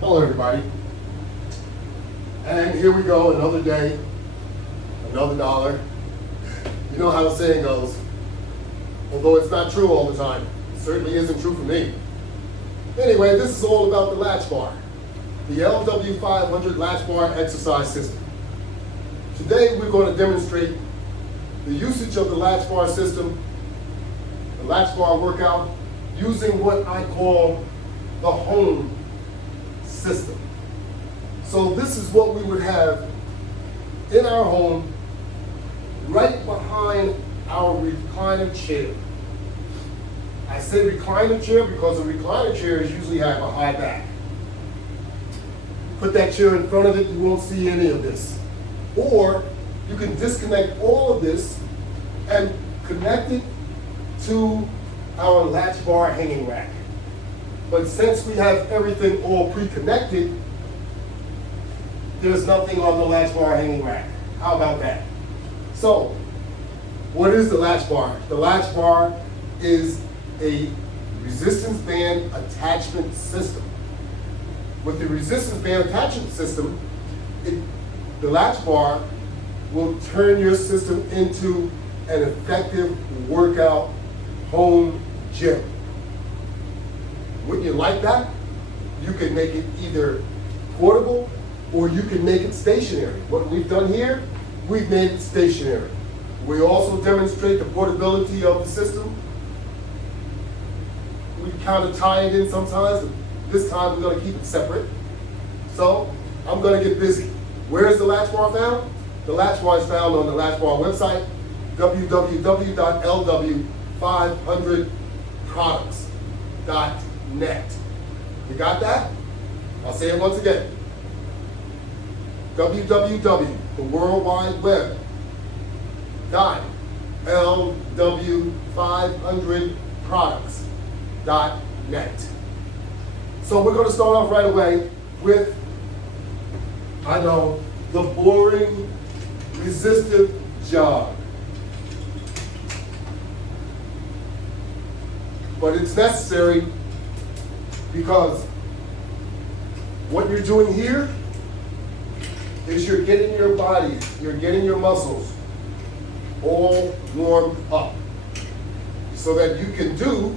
Hello everybody. And here we go, another day, another dollar. You know how the saying goes, although it's not true all the time. It certainly isn't true for me. Anyway, this is all about the Latchbar, the LW500 Latchbar exercise system. Today we're going to demonstrate the usage of the Latchbar system, the Latchbar workout, using what I call the home system. So this is what we would have in our home, right behind our recliner chair. I say recliner chair because a recliner chairs usually have a high back. Put that chair in front of it, you won't see any of this. Or you can disconnect all of this and connect it to our Latchbar hanging rack. But since we have everything all pre-connected, there's nothing on the Latchbar hanging rack. How about that? So, what is the Latchbar? The Latchbar is a resistance band attachment system. With the resistance band attachment system, the Latchbar will turn your system into an effective workout home gym. Wouldn't you like that? You can make it either portable or you can make it stationary. What we've done here, we've made it stationary. We also demonstrate the portability of the system. We kind of tie it in sometimes. This time we're going to keep it separate. So I'm going to get busy. Where is the Latchbar found? The Latchbar is found on the Latchbar website, www.LW500products.net. You got that? I'll say it once again. www, the World Wide Web, LW500products.net. So we're going to start off right away with, I know, the boring, resistive jog. But it's necessary because what you're doing here is you're getting your body, you're getting your muscles all warmed up so that you can do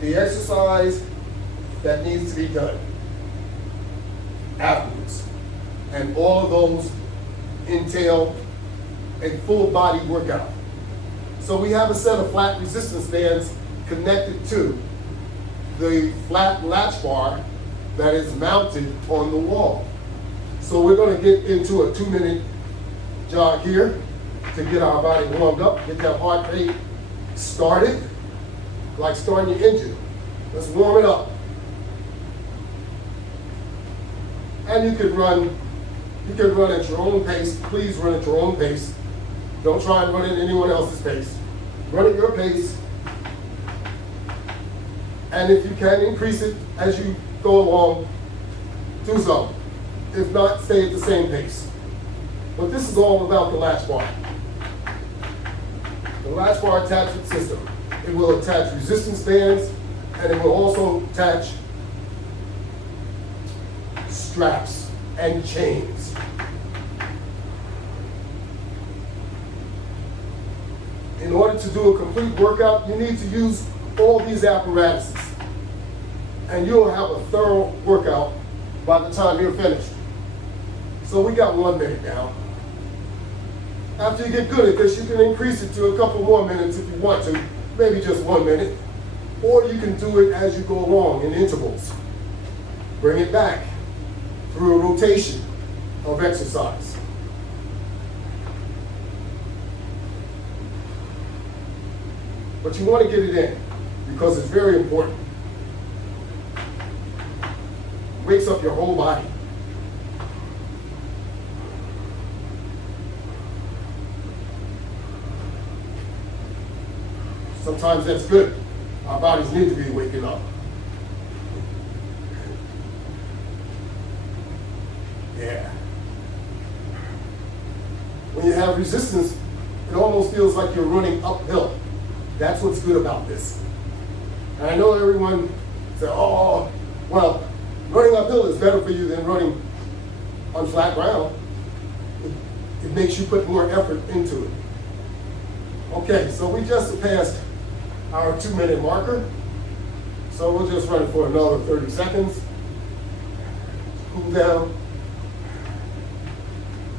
the exercise that needs to be done afterwards. And all of those entail a full body workout. So we have a set of flat resistance bands connected to the flat latch bar that is mounted on the wall. So we're going to get into a 2-minute jog here to get our body warmed up, get that heart rate started, like starting your engine. Let's warm it up. And you can run at your own pace. Please run at your own pace. Don't try and run at anyone else's pace. Run at your pace. And if you can increase it as you go along, do so. If not, stay at the same pace. But this is all about the Latchbar. The Latchbar attachment system. It will attach resistance bands, and it will also attach straps and chains. In order to do a complete workout, you need to use all these apparatuses. And you'll have a thorough workout by the time you're finished. So we got 1 minute now. After you get good at this, you can increase it to a couple more minutes if you want to, maybe just 1 minute. Or you can do it as you go along in intervals. Bring it back through a rotation of exercise. But you want to get it in because it's very important. Wakes up your whole body. Sometimes that's good. Our bodies need to be waking up. Yeah. When you have resistance, it almost feels like you're running uphill. That's what's good about this. And I know everyone said, oh, Well, running uphill is better for you than running on flat ground. It makes you put more effort into it. Okay, so we just surpassed our 2-minute marker. So we'll just run it for another 30 seconds. Cool down.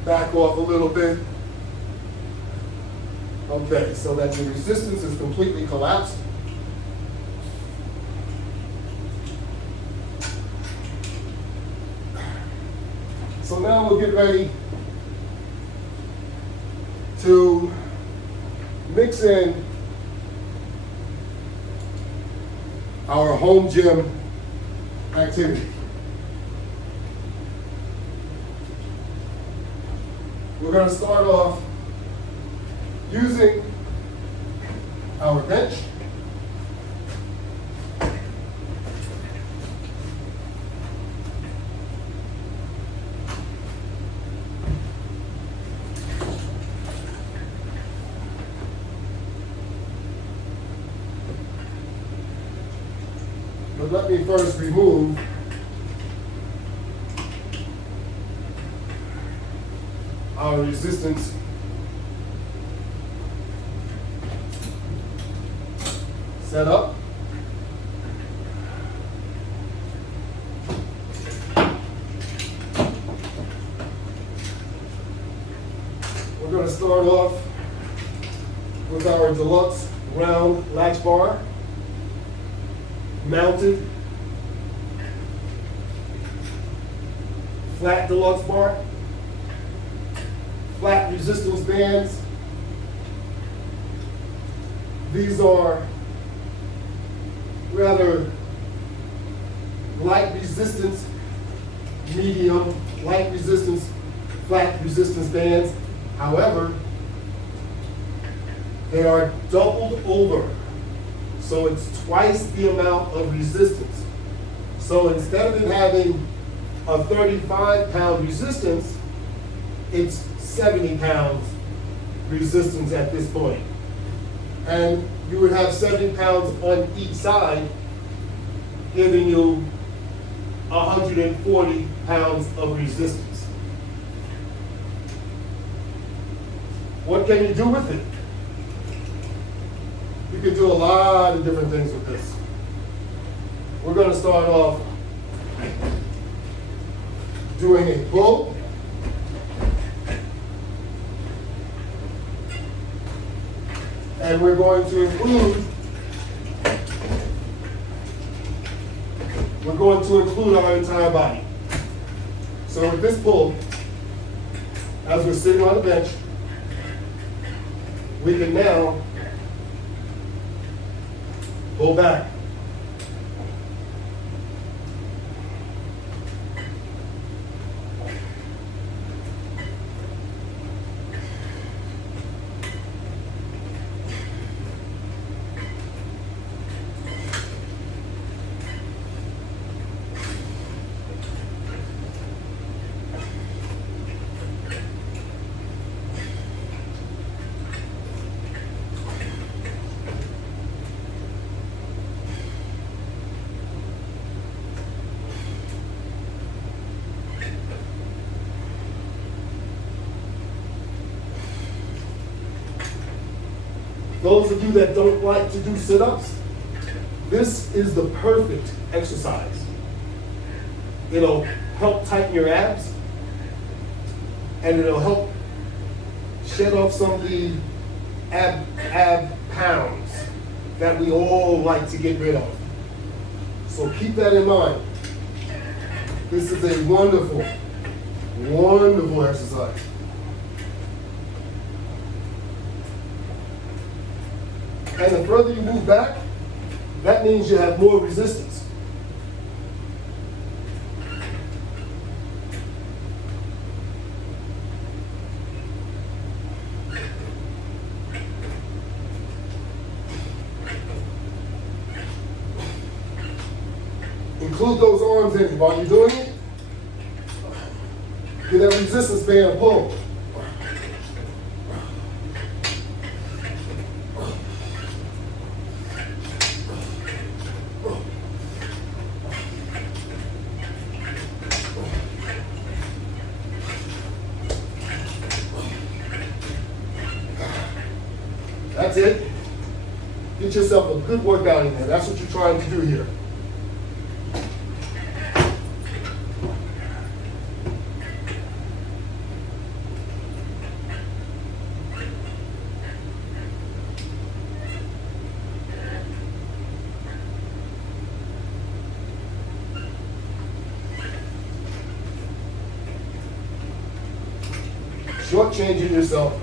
Back off a little bit. Okay, so that your resistance is completely collapsed. So now we'll get ready to mix in our home gym activity. We're going to start off using our bench. But let me first remove our resistance setup. We're going to start off with our deluxe round latch bar, mounted, flat deluxe bar, flat resistance bands. These are rather light resistance, medium, light resistance, flat resistance bands. However, they are doubled over. So it's twice the amount of resistance. So instead of it having a 35-pound resistance, it's 70 pounds resistance at this point. And you would have 70 pounds on each side, giving you 140 pounds of resistance. What can you do with it? You can do a lot of different things with this. We're going to start off doing a pull. And we're going to include our entire body. So with this pull, as we're sitting on the bench, we can now pull back. Those of you that don't like to do sit-ups, this is the perfect exercise. It'll help tighten your abs, and it'll help shed off some of the ab pounds that we all like to get rid of. So keep that in mind. This is a wonderful, wonderful exercise. And the further you move back, that means you have more resistance. Include those arms in while you're doing it. Get that resistance band pull. get yourself a good workout in there. That's what you're trying to do here. Shortchanging yourself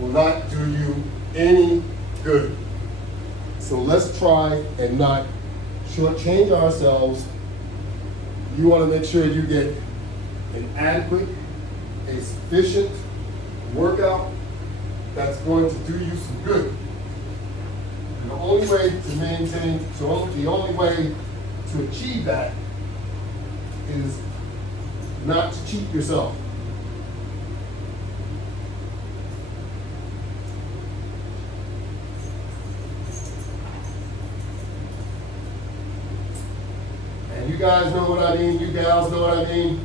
will not do you any good. So let's try and not shortchange ourselves. You want to make sure you get an adequate, a sufficient workout that's going to do you some good. And the only way to maintain, the only way to achieve that is not to cheat yourself. You guys know what I mean, you gals know what I mean.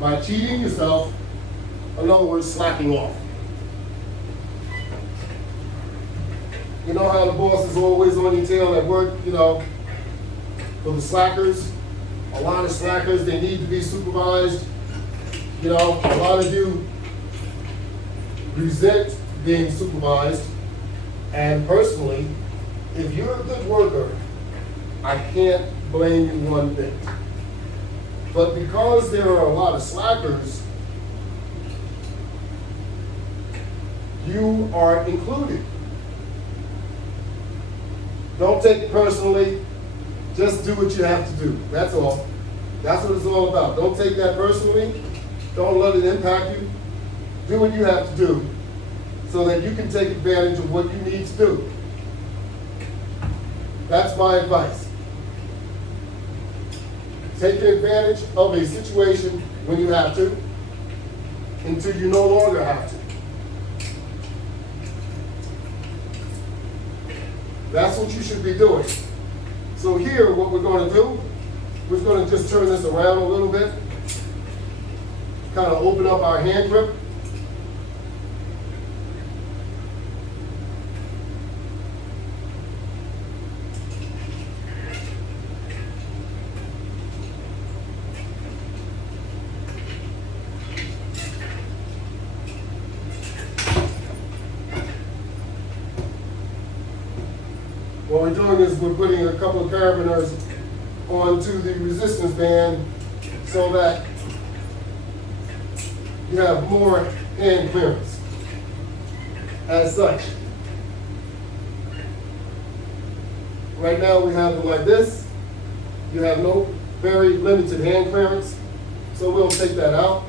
By cheating yourself, in other words, slacking off. You know how the boss is always on your tail at work, you know, for the slackers, a lot of slackers, they need to be supervised. You know, a lot of you resent being supervised. And personally, if you're a good worker, I can't blame you one bit. But because there are a lot of slackers, you are included. Don't take it personally. Just do what you have to do. That's all. That's what it's all about. Don't take that personally. Don't let it impact you. Do what you have to do so that you can take advantage of what you need to do. That's my advice. Take advantage of a situation when you have to, until you no longer have to. That's what you should be doing. So here, what we're going to do, we're going to just turn this around a little bit, kind of open up our hand grip. What we're doing is we're putting a couple of carabiners onto the resistance band so that you have more hand clearance. As such, right now we have them like this. You have no very limited hand clearance, so we'll take that out.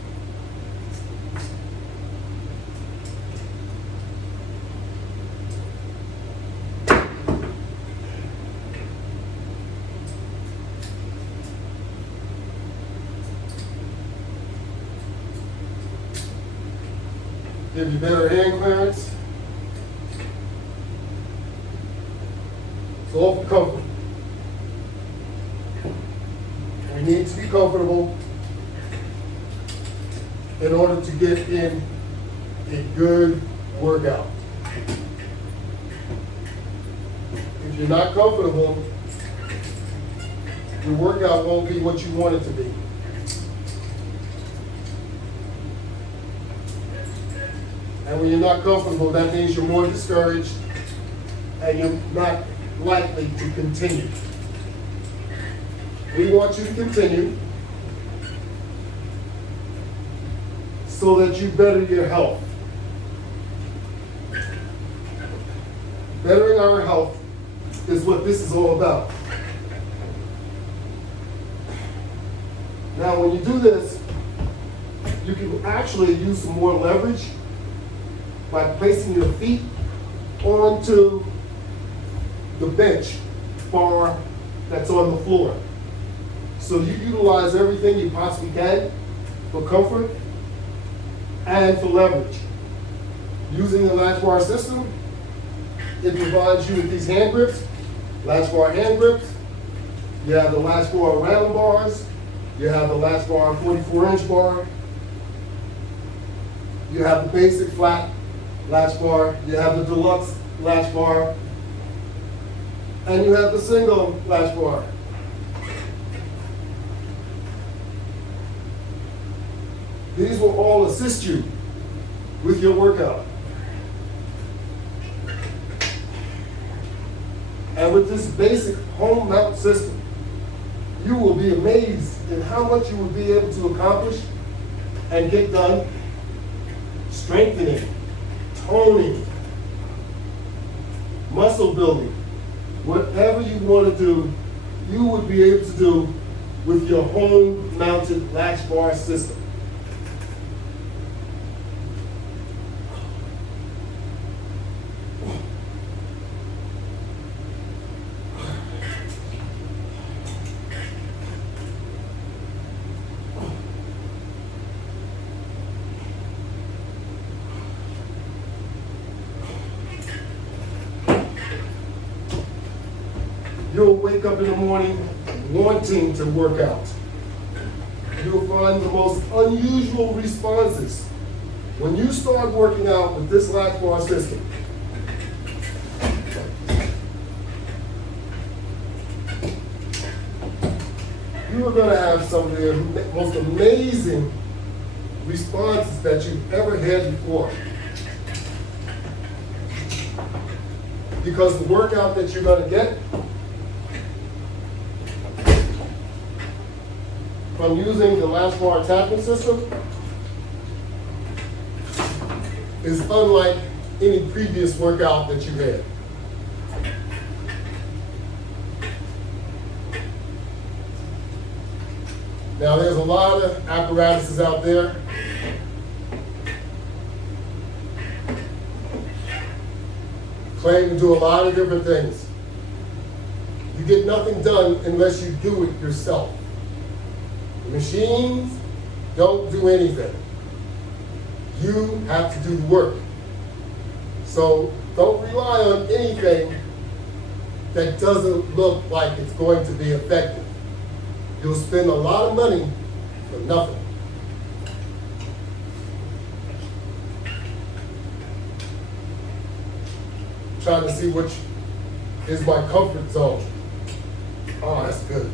Give you better hand clearance. It's all for comfort. We need to be comfortable in order to get in a good workout. If you're not comfortable, your workout won't be what you want it to be. And when you're not comfortable, that means you're more discouraged and you're not likely to continue. We want you to continue so that you better your health. Bettering our health is what this is all about. Now, when you do this, you can actually use some more leverage by placing your feet onto the bench bar that's on the floor. So you utilize everything you possibly can for comfort and for leverage. Using the Latchbar system, it provides you with these hand grips, Latchbar hand grips. You have the Latchbar round bars. You have the Latchbar 44-inch bar. You have the basic flat Latchbar. You have the deluxe Latchbar. And you have the single latch bar. These will all assist you with your workout. And with this basic home mount system, you will be amazed at how much you will be able to accomplish and get done strengthening, toning, muscle building. Whatever you want to do, you would be able to do with your home mounted latch bar system. You'll wake up in the morning wanting to work out. You'll find the most unusual responses when you start working out with this latch bar system. You are going to have some of the most amazing responses that you've ever had before. Because the workout that you're going to get from using the latch bar attachment system is unlike any previous workout that you've had. Now there's a lot of apparatuses out there. Claim to do a lot of different things. You get nothing done unless you do it yourself. The machines don't do anything. You have to do the work. So don't rely on anything that doesn't look like it's going to be effective. You'll spend a lot of money for nothing. Trying to see which is my comfort zone. Oh, that's good.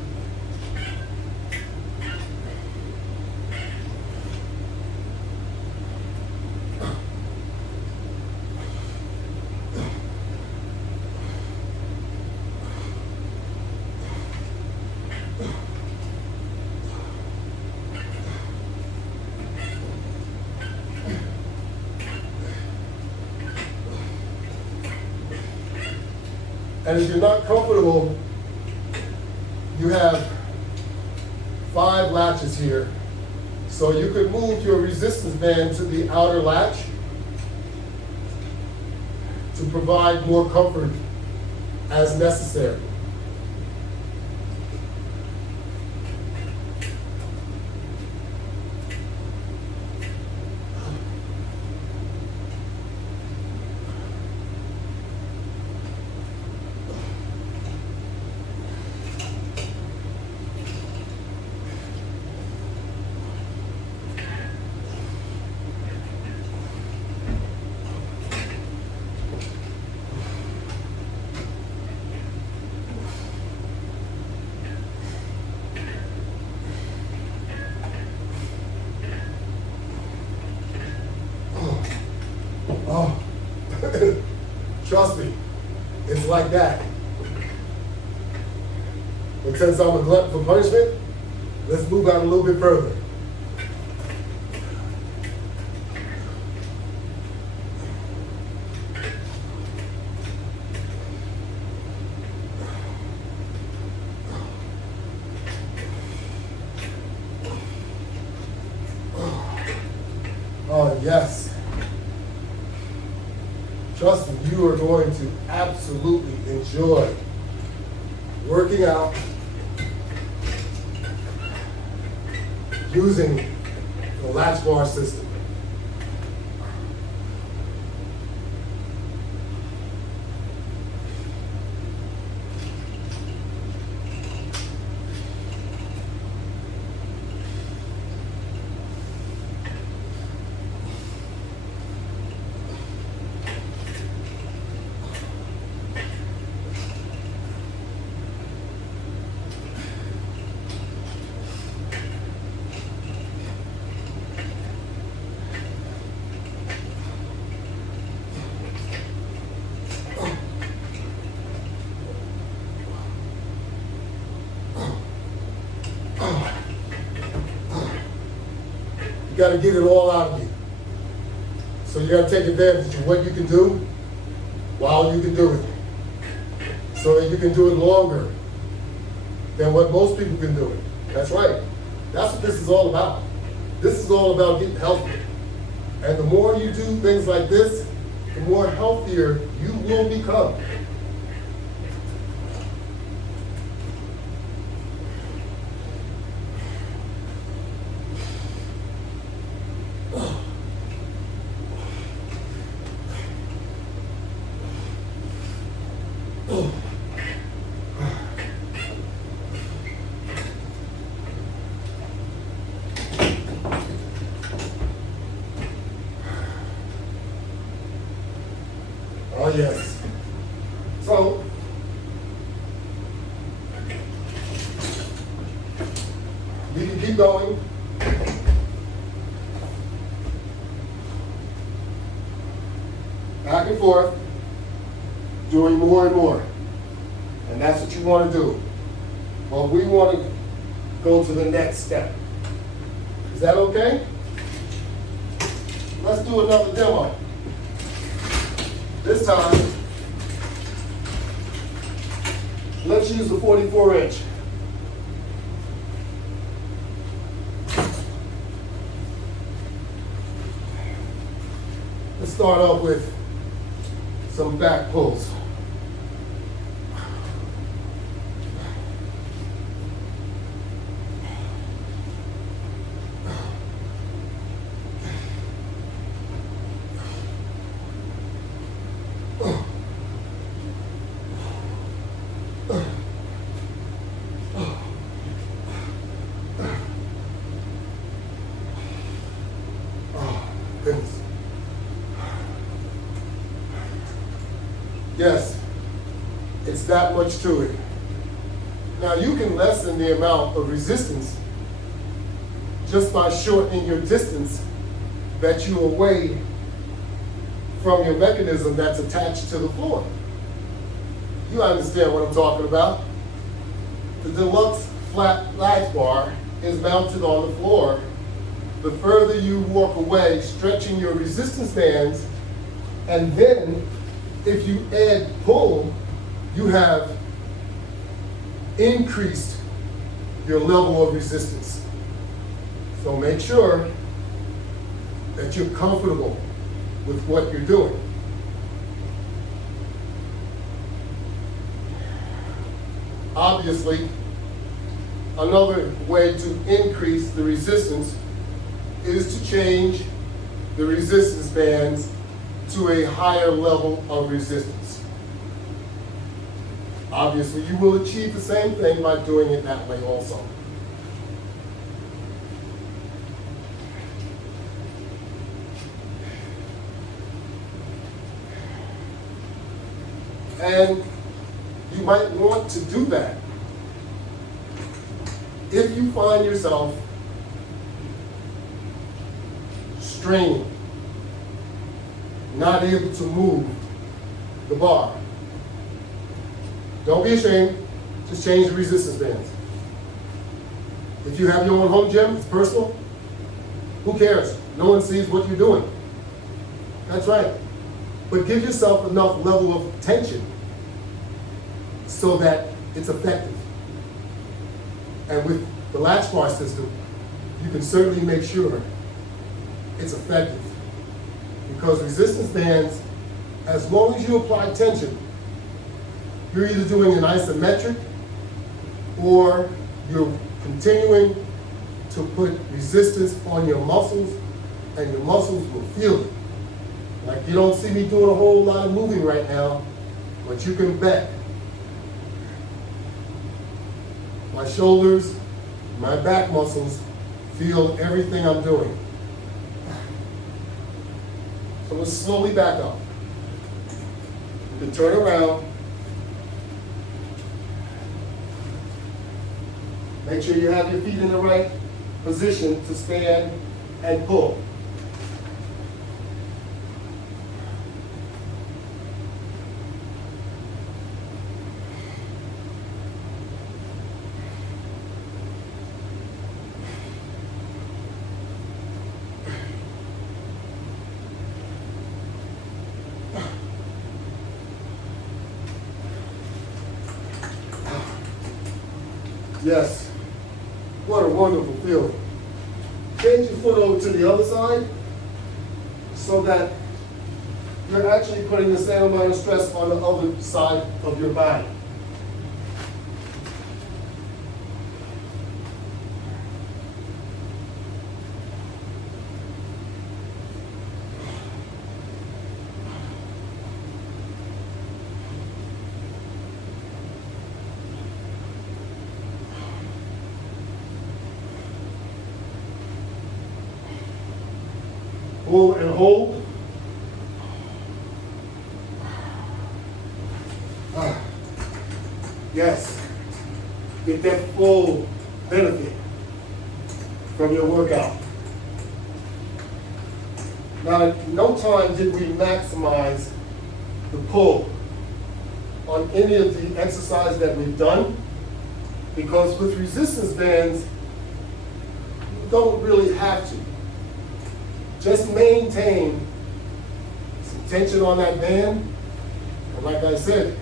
And if you're not comfortable, you have 5 latches here. So you could move your resistance band to the outer latch to provide more comfort as necessary. Oh, trust me, it's like that. But since I'm a glutton for punishment, let's move out a little bit further. Oh, yes. Trust me, you are going to absolutely enjoy working out using the latch bar system. got to get it all out of you. So you got to take advantage of what you can do while you can do it, so that you can do it longer than what most people can do it. That's right. That's what this is all about. This is all about getting healthy. And the more you do things like this, the more healthier you will become. Oh, yes. So, you can keep going. Back and forth, doing more and more. And that's what you want to do. Well, we want to go to the next step. Is that okay? Let's do another demo. This time, let's use the 44-inch. Let's start off with some back pulls. Goodness. Yes, it's that much to it. Now you can lessen the amount of resistance just by shortening your distance that you away from your mechanism that's attached to the floor. You understand what I'm talking about. The deluxe flat latch bar is mounted on the floor. The further you walk away, stretching your resistance bands, and then if you add pull, you have increased your level of resistance. So make sure that you're comfortable with what you're doing. Obviously, another way to increase the resistance is to change the resistance bands to a higher level of resistance. Obviously, you will achieve the same thing by doing it that way also. And you might want to do that if you find yourself straining, not able to move the bar. Don't be ashamed, just change the resistance bands. If you have your own home gym, it's personal, who cares? No one sees what you're doing. That's right. But give yourself enough level of tension so that it's effective. And with the Latchbar system, you can certainly make sure it's effective. Because resistance bands, as long as you apply tension, you're either doing an isometric or you're continuing to put resistance on your muscles, and your muscles will feel it. Like, you don't see me doing a whole lot of moving right now, but you can bet my shoulders, my back muscles feel everything I'm doing. So let's slowly back up. You can turn around. Make sure you have your feet in the right position to stand and pull. Yes. What a wonderful feeling. Change your foot over to the other side so that you're actually putting the same amount of stress on the other side of your body. Pull and hold. Yes. Get that full benefit from your workout. Now, in no time did we maximize the pull on any of the exercise that we've done, because with resistance bands, you don't really have to. Just maintain some tension on that band, and like I said,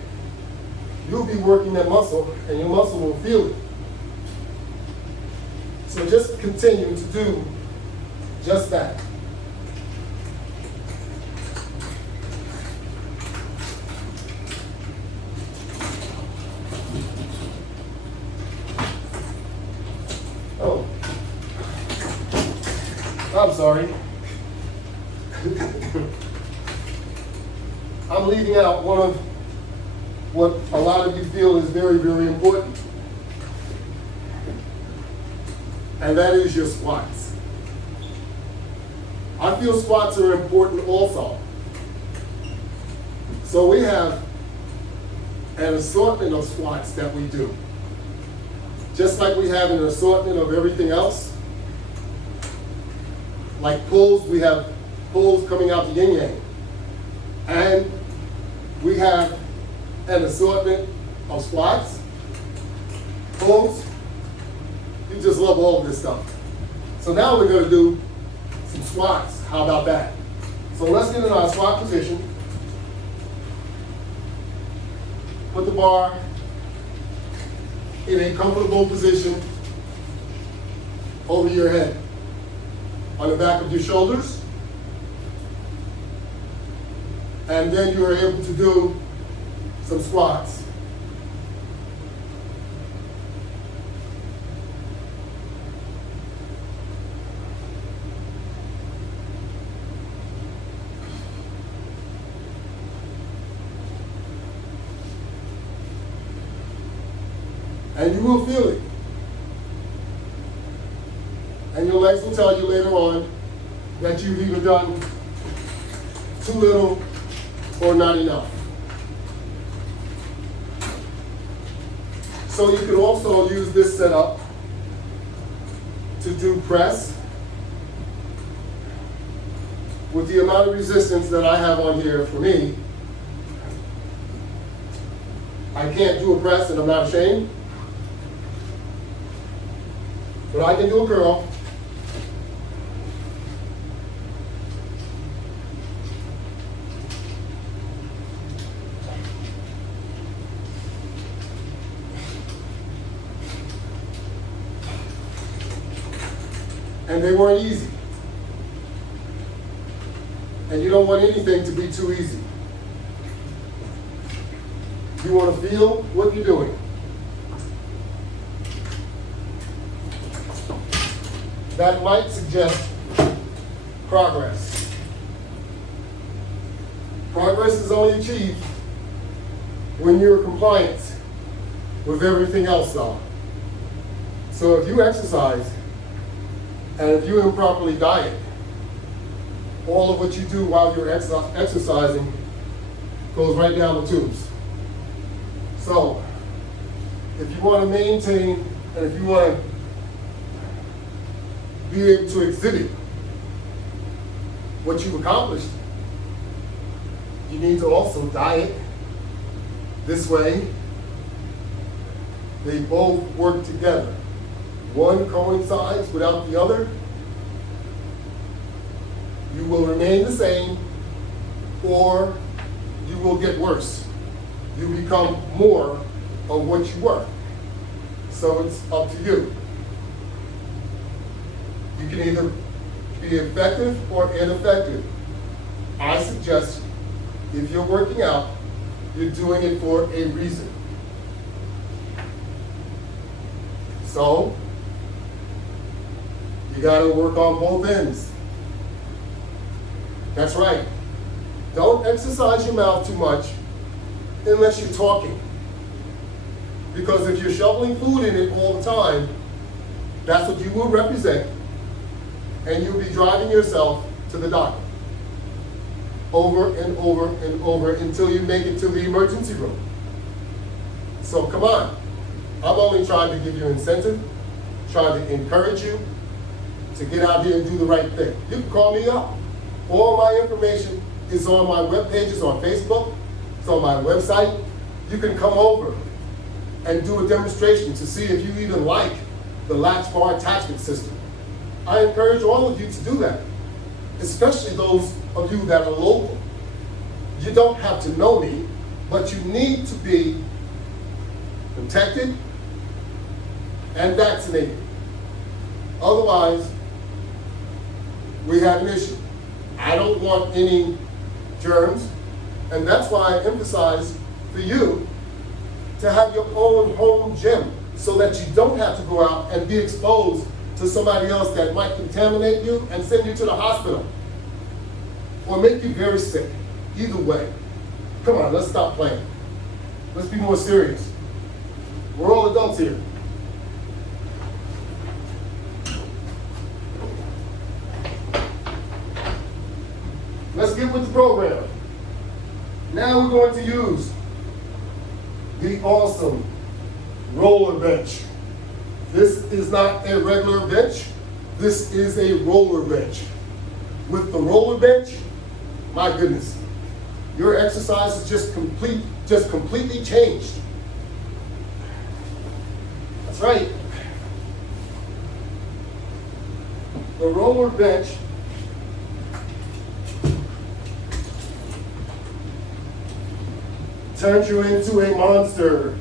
you'll be working that muscle, and your muscle will feel it. So just continue to do just that. Oh, I'm sorry. I'm leaving out one of what a lot of you feel is very, very important. And that is your squats. I feel squats are important also. So we have an assortment of squats that we do. Just like we have an assortment of everything else. Like pulls, we have pulls coming out the yin yang. And we have an assortment of squats, pulls. You just love all of this stuff. So now we're going to do some squats. How about that? So let's get in our squat position. Put the bar in a comfortable position over your head, on the back of your shoulders. And then you are able to do some squats. And you will feel it. And your legs will tell you later on that you've either done too little or not enough. So you can also use this setup to do press with the amount of resistance that I have on here. For me, I can't do a press and I'm not ashamed, but I can do a curl. And they weren't easy. And you don't want anything to be too easy. You want to feel what you're doing. That might suggest progress. Progress is only achieved when you're compliant with everything else though. So if you exercise, and if you improperly diet, all of what you do while you're exercising goes right down the tubes. So, if you want to maintain, and if you want to be able to exhibit what you've accomplished, you need to also diet this way. They both work together. One coincides without the other. You will remain the same, or you will get worse. You become more of what you were. So it's up to you. You can either be effective or ineffective. I suggest if you're working out, you're doing it for a reason. So, you gotta work on both ends. That's right. Don't exercise your mouth too much unless you're talking. Because if you're shoveling food in it all the time, that's what you will represent, and you'll be driving yourself to the doctor over and over and over until you make it to the emergency room. So come on. I'm only trying to give you incentive, trying to encourage you to get out here and do the right thing. You can call me up. All my information is on my web pages on Facebook. It's on my website. You can come over and do a demonstration to see if you even like the Latchbar attachment system. I encourage all of you to do that, especially those of you that are local. You don't have to know me, but you need to be protected and vaccinated. Otherwise, we have an issue. I don't want any germs, and that's why I emphasize for you to have your own home gym so that you don't have to go out and be exposed to somebody else that might contaminate you and send you to the hospital or make you very sick. Either way, come on, let's stop playing. Let's be more serious. We're all adults here. Let's get with the program. Now we're going to use the awesome roller bench. This is not a regular bench. This is a roller bench. With the roller bench, my goodness, your exercise is just completely changed. That's right. The roller bench turns you into a monster.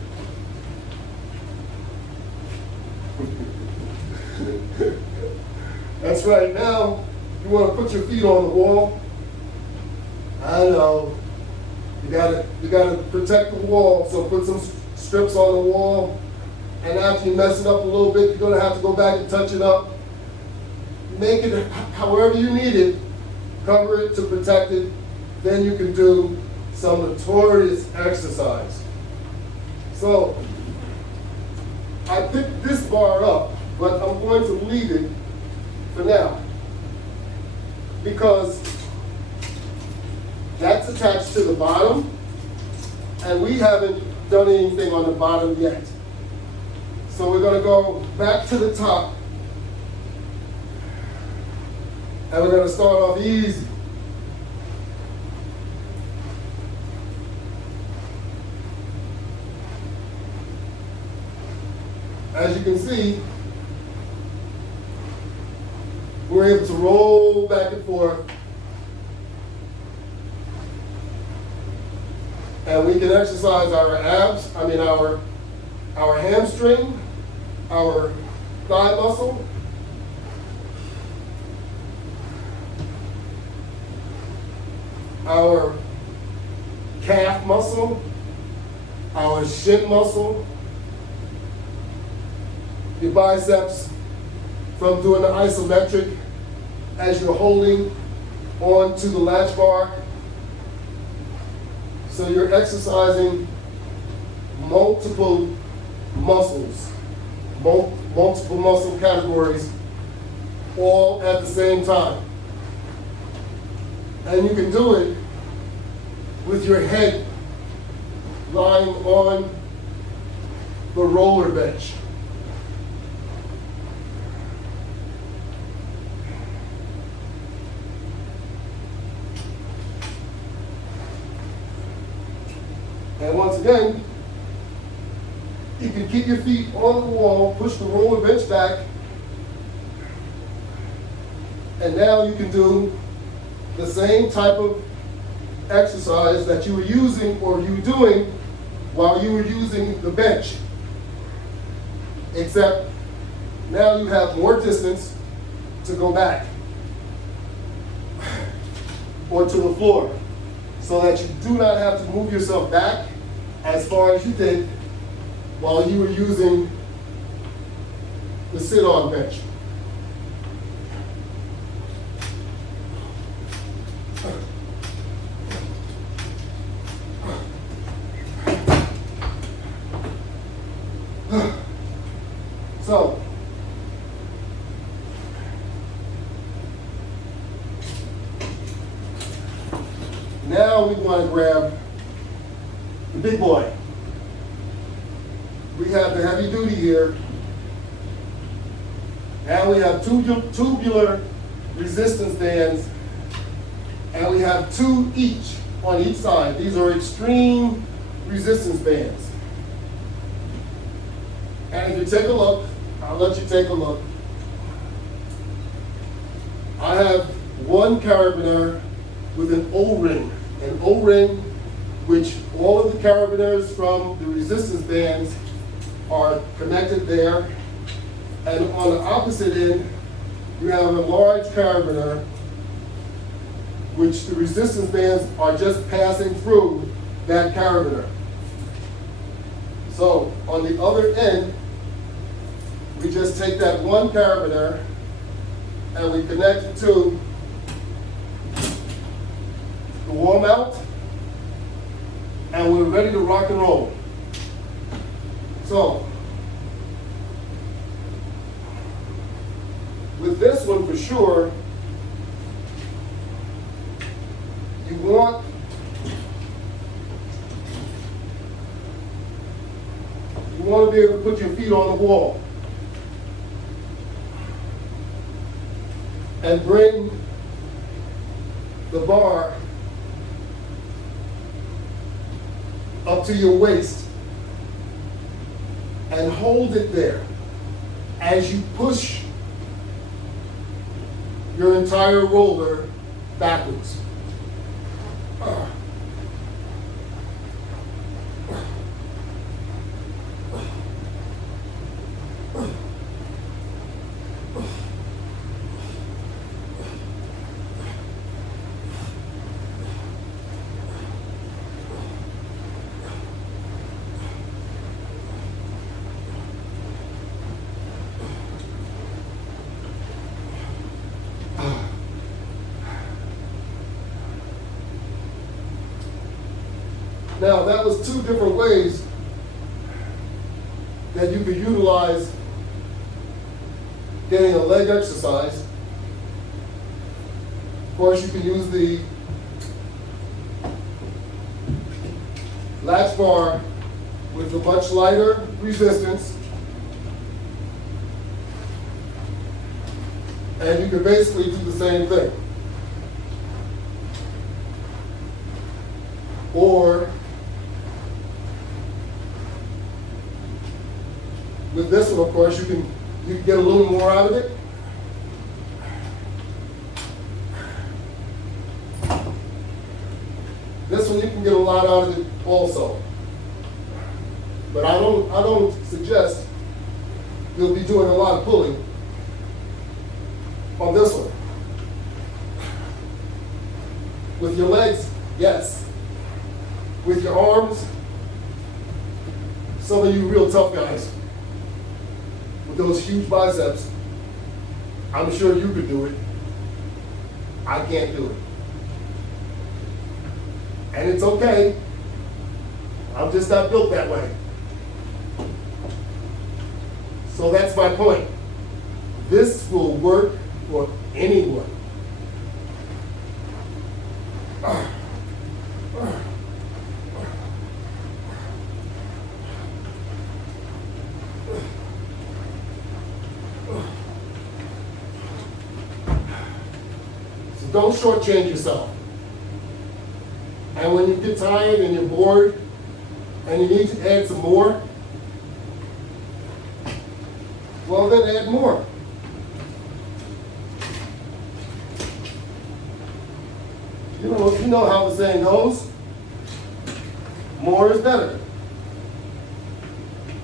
That's right. Now you want to put your feet on the wall. I know you gotta protect the wall. So put some strips on the wall, and after you mess it up a little bit, you're gonna have to go back and touch it up. Make it however you need it. Cover it to protect it. Then you can do some notorious exercise. So I picked this bar up, but I'm going to leave it for now because that's attached to the bottom and we haven't done anything on the bottom yet. So we're going to go back to the top and we're going to start off easy. As you can see, we're able to roll back and forth, and we can exercise our abs, our hamstring, our thigh muscle, our calf muscle, our shin muscle, your biceps from doing the isometric as you're holding onto the latch bar. So you're exercising multiple muscles, multiple muscle categories all at the same time. And you can do it with your head lying on the roller bench. And once again, you can keep your feet on the wall, push the roller bench back, and now you can do the same type of exercise that you were using or you were doing while you were using the bench. except now you have more distance to go back or to the floor, so that you do not have to move yourself back as far as you did while you were using the sit-on bench. So, now we want to grab the big boy. We have the heavy duty here. Now we have tubular resistance bands, and we have 2 each on each side. These are extreme resistance bands. And if you take a look, I'll let you take a look. I have one carabiner with an O-ring. An O-ring, which all of the carabiners from the resistance bands are connected there. And on the opposite end, you have a large carabiner, which the resistance bands are just passing through that carabiner. So on the other end, we just take that one carabiner and we connect it to the wall mount, and we're ready to rock and roll. So, with this one for sure, you want to be able to put your feet on the wall and bring the bar up to your waist and hold it there as you push your entire roller backwards. Now, that was 2 different ways that you could utilize getting a leg exercise. Of course, you can use the latch bar with a much lighter resistance, and you can basically do the same thing. Or with this one, of course, you can get a little more out of it. This one you can get a lot out of it also. But I don't suggest you'll be doing a lot of pulling on this one. With your legs, yes. With your arms, some of you real tough guys with those huge biceps, I'm sure you could do it. I can't do it. And it's okay. I'm just not built that way. So that's my point. This will work for anyone. So don't shortchange yourself. And when you get tired and you're bored and you need to add some more, well, then add more. You know how the saying goes, more is better.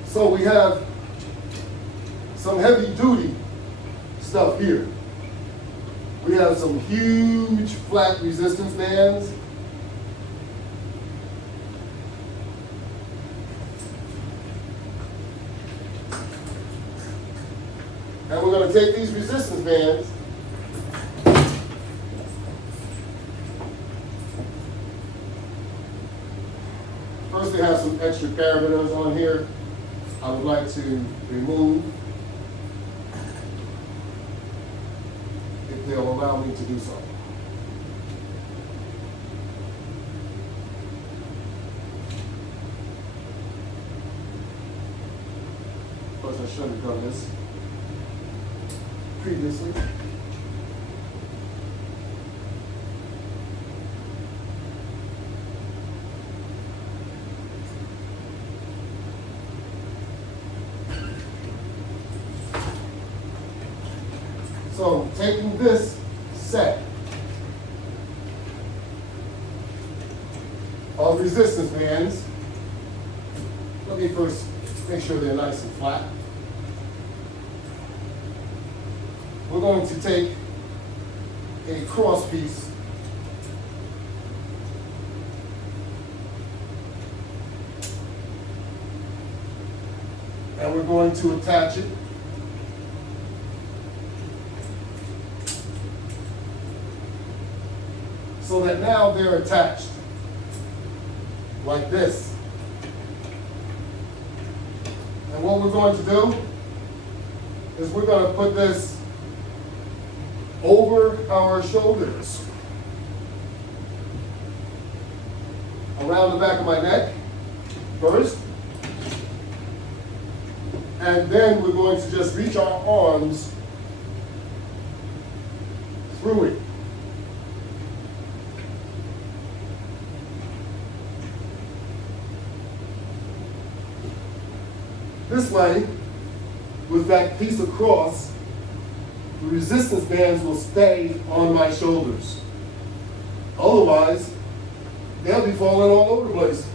So we have some heavy duty stuff here. We have some huge flat resistance bands. And we're going to take these resistance bands first. They have some extra carabiners on here I would like to remove, if they'll allow me to do so. Of course, I should have done this previously. So taking this set of resistance bands, let me first make sure they're nice and flat. We're going to take a cross piece and we're going to attach it so that now they're attached like this. And what we're going to do is we're going to put this over our shoulders, around the back of my neck first, and then we're going to just reach our arms through it. This way, with that piece across, the resistance bands will stay on my shoulders. Otherwise, they'll be falling all over the place.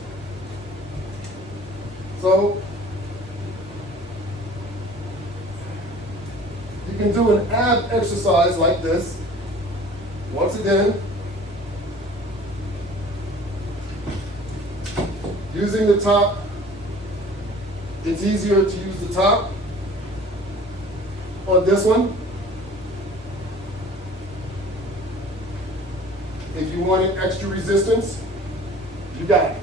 So, you can do an ab exercise like this. Once again, using the top. It's easier to use the top on this one. If you wanted extra resistance, you got it.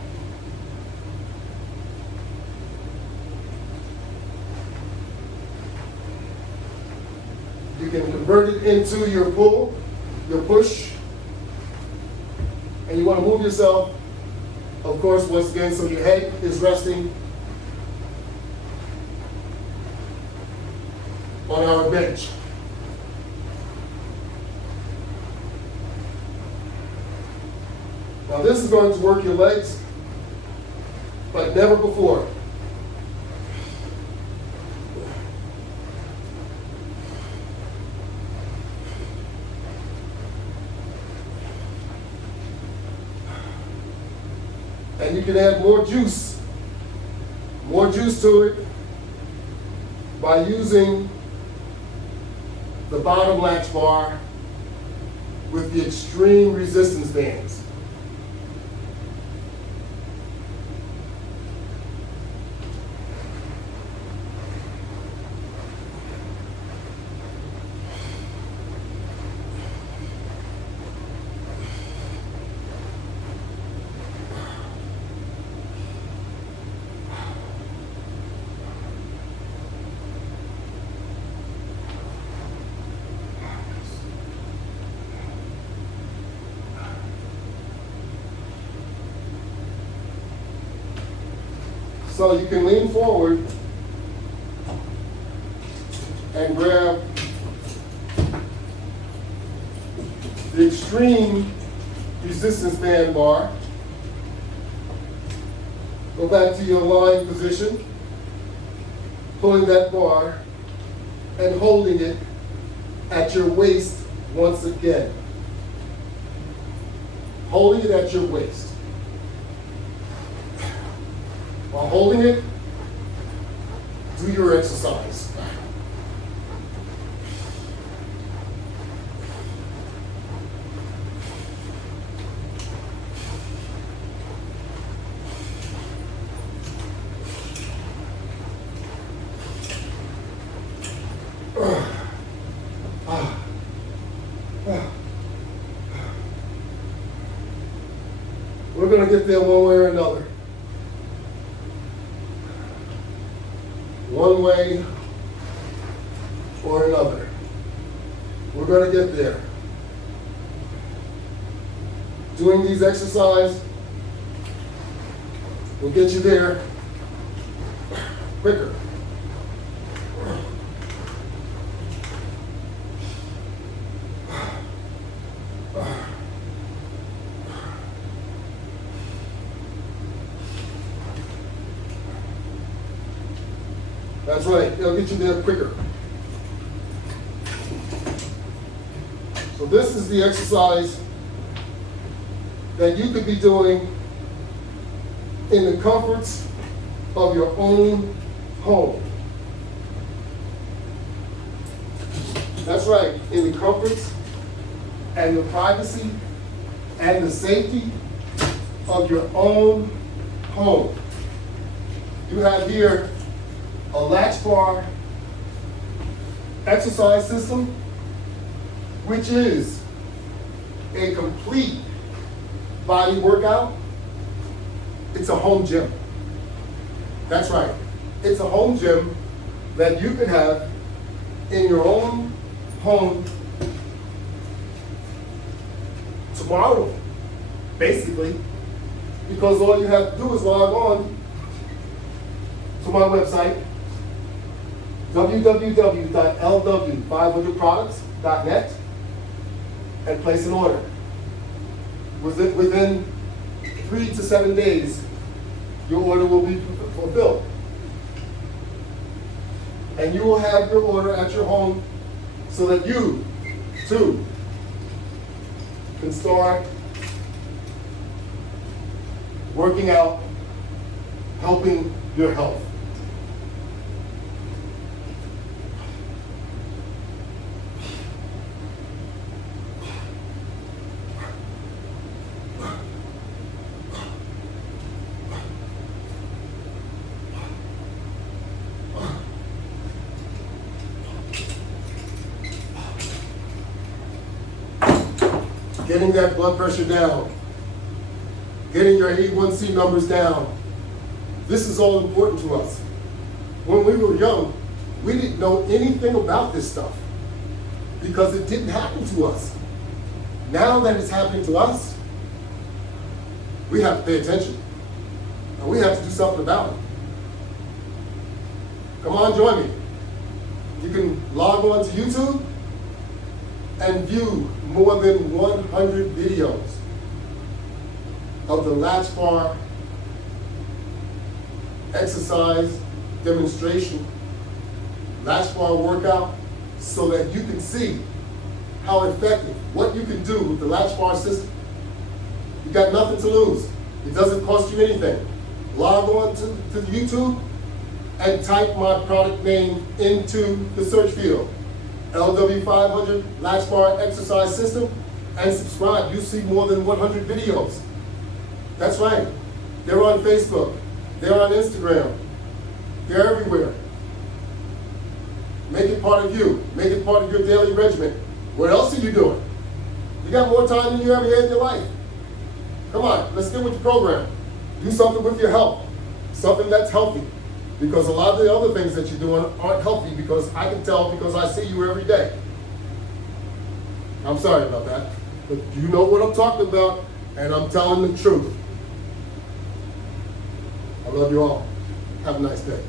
You can convert it into your pull, your push, and you want to move yourself, of course, once again, so your head is resting on our bench. Now this is going to work your legs, but never before. And you can add more juice to it by using the bottom latch bar with the extreme resistance bands. So you can lean forward and grab the extreme resistance band bar. Go back to your lying position, pulling that bar and holding it at your waist once again. Holding it at your waist. While holding it, do your exercise. going to get there one way or another. One way or another. We're going to get there. Doing these exercises will get you there quicker. That's right, it'll get you there quicker. So this is the exercise that you could be doing in the comforts of your own home. That's right, in the comforts and the privacy and the safety of your own home. You have here a Latchbar exercise system, which is a complete body workout. It's a home gym. That's right. It's a home gym that you can have in your own home tomorrow, basically, because all you have to do is log on to my website, www.LW500products.net, and place an order. Within 3 to 7 days, your order will be fulfilled. And you will have your order at your home so that you, too, can start working out, helping your health. Getting that blood pressure down, getting your A1C numbers down. This is all important to us. When we were young, we didn't know anything about this stuff because it didn't happen to us. Now that it's happening to us, we have to pay attention and we have to do something about it. Come on, join me. You can log on to YouTube and view more than 100 videos of the Latchbar exercise demonstration, Latchbar workout, so that you can see how effective, what you can do with the Latchbar system. You got nothing to lose. It doesn't cost you anything. Log on to YouTube and type my product name into the search field. LW500 Latchbar exercise system, and subscribe. You see more than 100 videos. That's right. They're on Facebook. They're on Instagram. They're everywhere. Make it part of you. Make it part of your daily regimen. What else are you doing? You got more time than you ever had in your life. Come on, let's get with the program. Do something with your health. Something that's healthy. Because a lot of the other things that you're doing aren't healthy, because I can tell because I see you every day. I'm sorry about that, but you know what I'm talking about, and I'm telling the truth. I love you all. Have a nice day.